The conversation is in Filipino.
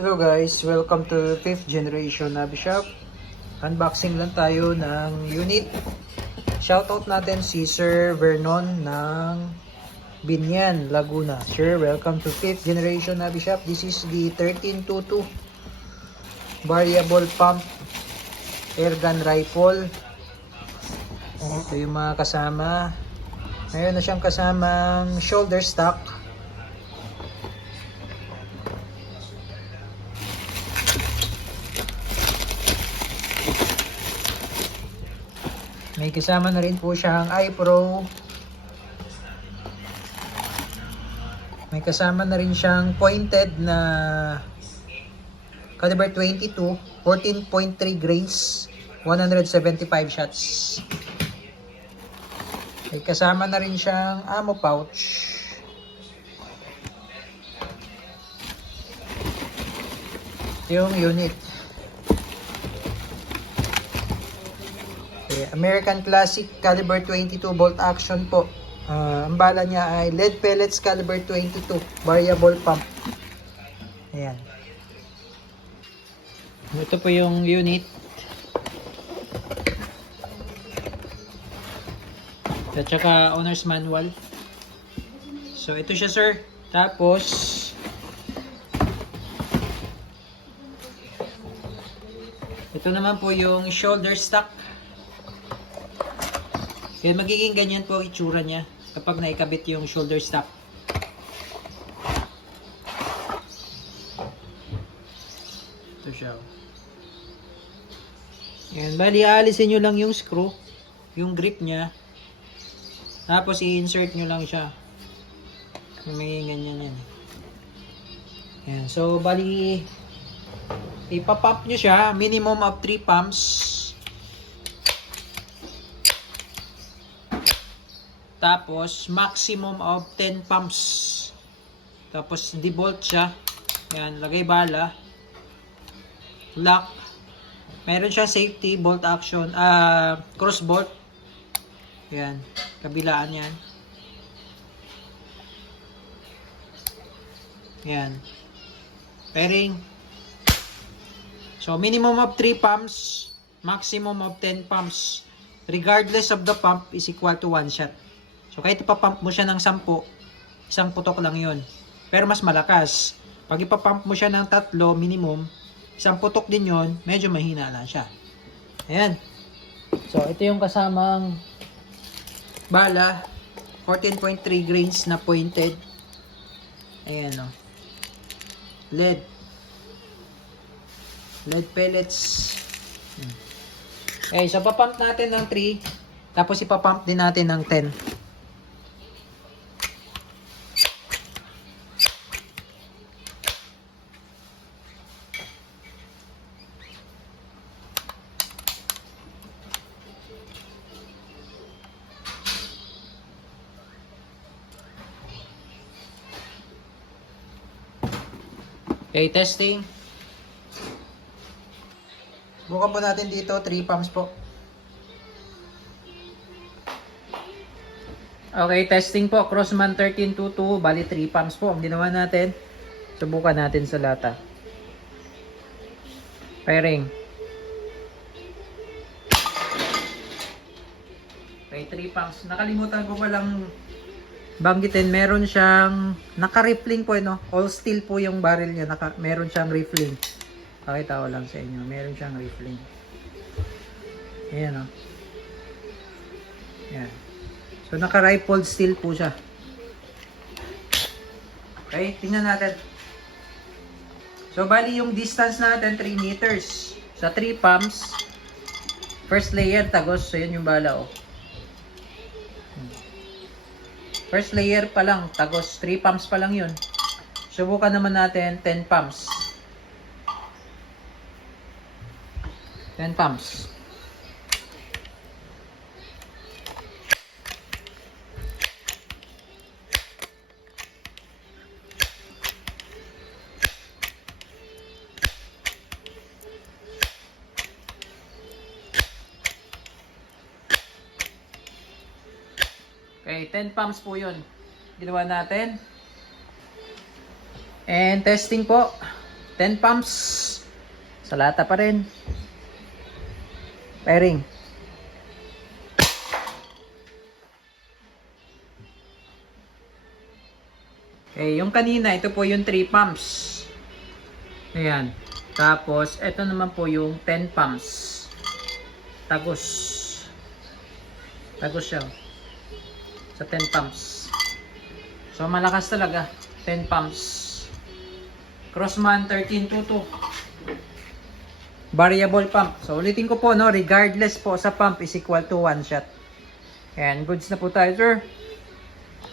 Hello guys, welcome to 5th generation Nabi Shop. Unboxing lang tayo ng unit. Shoutout natin si Sir Vernon ng Binyan, Laguna. Sir, welcome to 5th generation Nabi Shop. This is the 1322 variable pump airgun rifle. Ito yung mga kasama. Mayroon na siyang kasamang shoulder stock. May kasama na rin po siyang iPro. May kasama na rin siyang pointed na caliber 22, 14.3 grains, 175 shots. May kasama na rin siyang ammo pouch. Yung unit. American Classic caliber 22 bolt action po. Ang bala niya ay lead pellets caliber 22 variable pump. Ayan. Ito po yung unit. At saka owner's manual. So ito siya, sir. Tapos ito naman po yung shoulder stock. Kaya magiging ganyan po itsura niya kapag naikabit yung shoulder stock. Ito siya. Yan, bali aalisin nyo lang yung screw, yung grip niya. Tapos i-insert nyo lang siya. May ganyan yan. Yan, so bali ipapump nyo siya, minimum of 3 pumps. Tapos, maximum of 10 pumps. Tapos, debolt siya. Yan, lagay bala. Lock. Meron siya safety, bolt action, cross bolt. Yan, kabilaan yan. Yan. Pairing. So, minimum of 3 pumps, maximum of 10 pumps. Regardless of the pump is equal to 1 shot. So, kahit ipapump mo siya ng 10, isang putok lang yun. Pero mas malakas. Pag ipapump mo siya ng 3, minimum, isang putok din yun, medyo mahina lang siya. Ayan. So, ito yung kasamang bala. 14.3 grains na pointed. Ayan, o. Lead. Lead pellets. Okay, so papump natin ng 3. Tapos ipapump din natin ng 10. Okay, testing. Bukan po natin dito, 3 pumps po. Okay, testing po. Crossman 1322, bali 3 pumps po ang ginawa natin. Subukan natin sa lata. Pairing. Okay, 3 pumps. Nakalimutan ko palang banggitin, meron siyang naka-riffling po, no? All steel po yung barrel niya. Meron siyang riffling. Pakita ko lang sa inyo. Meron siyang riffling. Ayan, no? Ayan. So, naka-rifled steel po siya. Okay, tingnan natin. So, bali yung distance natin, 3 meters. Sa 3 pumps, first layer, tagos. So, yun yung bala, oh. First layer pa lang, tagos. 3 pumps pa lang yun. Subukan naman natin 10 pumps. 10 pumps. Okay, 10 pumps po yun. Ginawa natin. And testing po. 10 pumps. Sa lata pa rin. Pairing. Okay, yung kanina, ito po yung 3 pumps. Ayan. Tapos, ito naman po yung 10 pumps. Tagos. Tagos siya. Sa 10 pumps. So, malakas talaga. 10 pumps. Crossman 1322. Variable pump. So, ulitin ko po, no? Regardless po sa pump is equal to 1 shot. Ayan, goods na po tayo, sir.